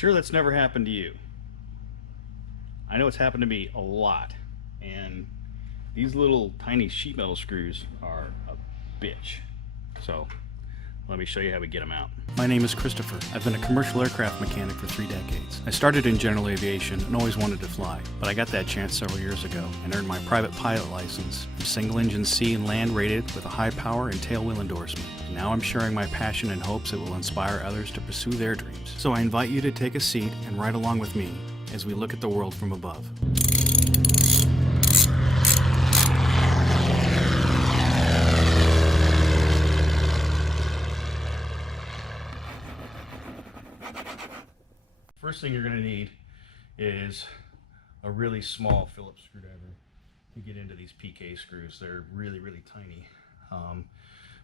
sure that's never happened to you. I know it's happened to me a lot, and these little tiny sheet metal screws are a bitch. So let me show you how we get them out. My name is Christopher. I've been a commercial aircraft mechanic for 3 decades. I started in general aviation and always wanted to fly, but I got that chance several years ago and earned my private pilot license. I'm single-engine sea and land rated with a high power and tailwheel endorsement. And now I'm sharing my passion in hopes it will inspire others to pursue their dreams. So I invite you to take a seat and ride along with me as we look at the world from above. First thing you're going to need is a really small Phillips screwdriver to get into these PK screws. They're really, really tiny.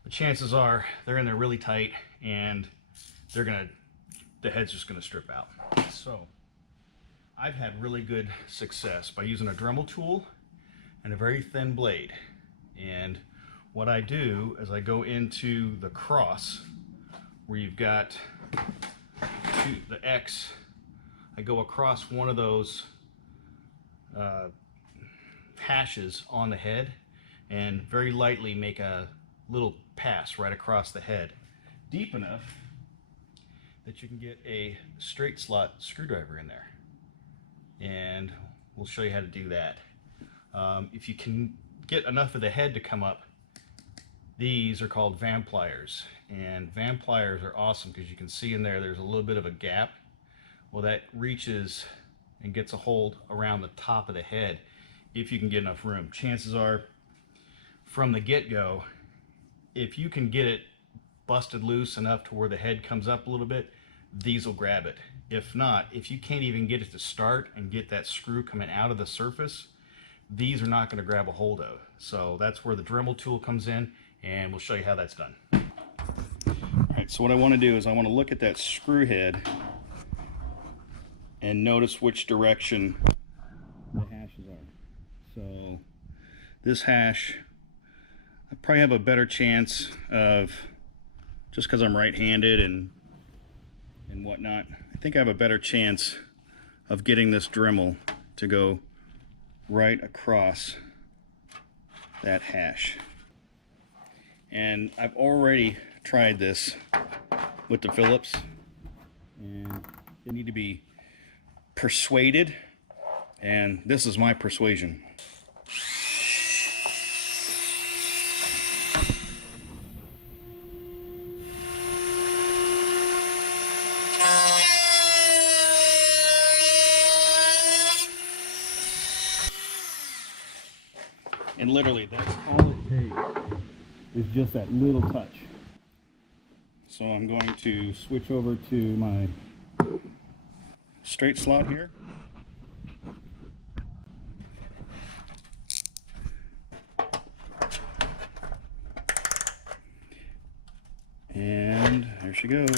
The chances are they're in there really tight and the head's just going to strip out. So I've had really good success by using a Dremel tool and a very thin blade. And what I do is I go into the cross where you've got the X. I go across one of those hashes on the head and very lightly make a little pass right across the head, deep enough that you can get a straight slot screwdriver in there. And we'll show you how to do that. If you can get enough of the head to come up, these are called van pliers. And van pliers are awesome because you can see in there's a little bit of a gap. Well, that reaches and gets a hold around the top of the head if you can get enough room. Chances are, from the get-go, if you can get it busted loose enough to where the head comes up a little bit, these will grab it. If not, if you can't even get it to start and get that screw coming out of the surface, these are not going to grab a hold of. So that's where the Dremel tool comes in, and we'll show you how that's done. Alright, so what I want to do is I want to look at that screw head and notice which direction the hashes are. So this hash, I probably have a better chance of, just because I'm right-handed and whatnot, I think I have a better chance of getting this Dremel to go right across that hash. And I've already tried this with the Phillips, and they need to be persuaded, and this is my persuasion. And literally, that's all it takes, is just that little touch. So I'm going to switch over to my straight slot here. And there she goes.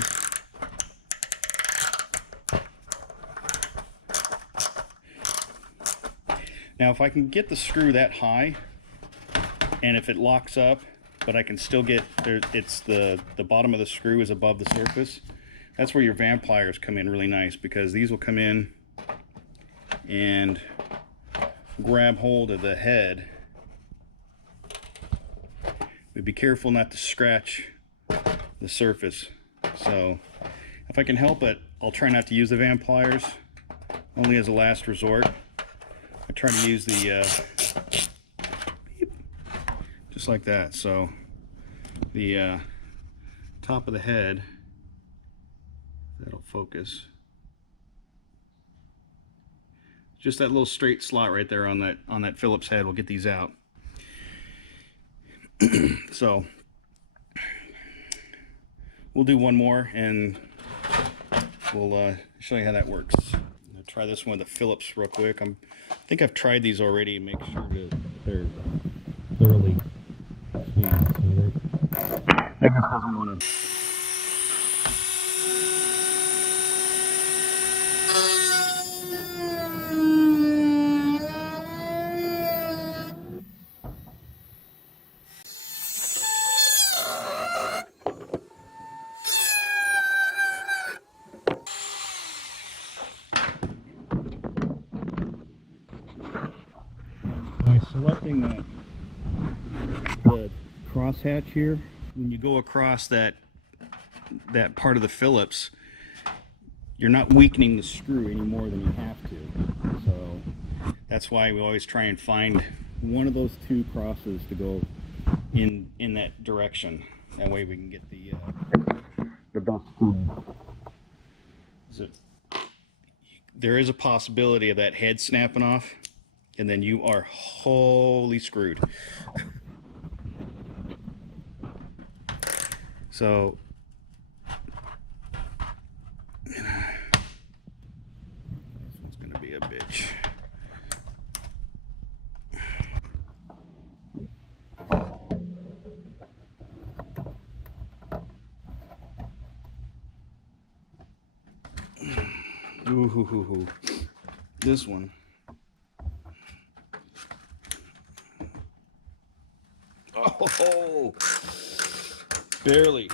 Now if I can get the screw that high, and if it locks up, but I can still get there, it's the bottom of the screw is above the surface, that's where your van pliers come in really nice, because these will come in and grab hold of the head. But be careful not to scratch the surface. So if I can help it, I'll try not to use the van pliers, only as a last resort. I try to use the just like that. So the top of the head, that'll focus. Just that little straight slot right there on that Phillips head will get these out. So we'll do one more and we'll show you how that works. I'll try this one with the Phillips real quick. I think I've tried these already. Make sure that they're thoroughly clean. I just doesn't want to. by selecting the crosshatch here, when you go across that part of the Phillips, you're not weakening the screw any more than you have to. So that's why we always try and find one of those two crosses to go in that direction. That way we can get the best screw. There is a possibility of that head snapping off, and then you are wholly screwed. So this one's gonna be a bitch. Ooh, this one. Oh, barely.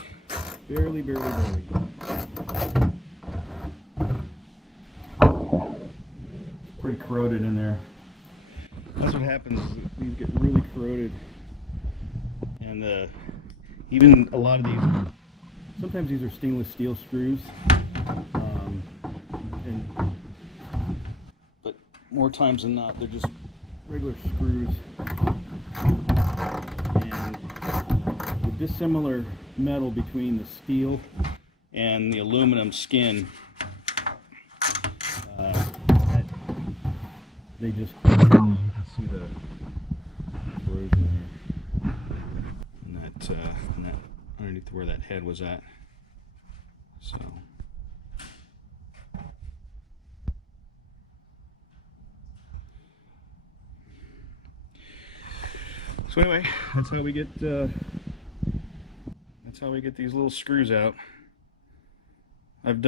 Pretty corroded in there. That's what happens. These get really corroded, and even a lot of these. Sometimes these are stainless steel screws, but more times than not, they're just regular screws. And the dissimilar metal between the steel and the aluminum skin, they just, you can see the corrosion here. And that underneath where that head was at. So anyway, that's how we get these little screws out.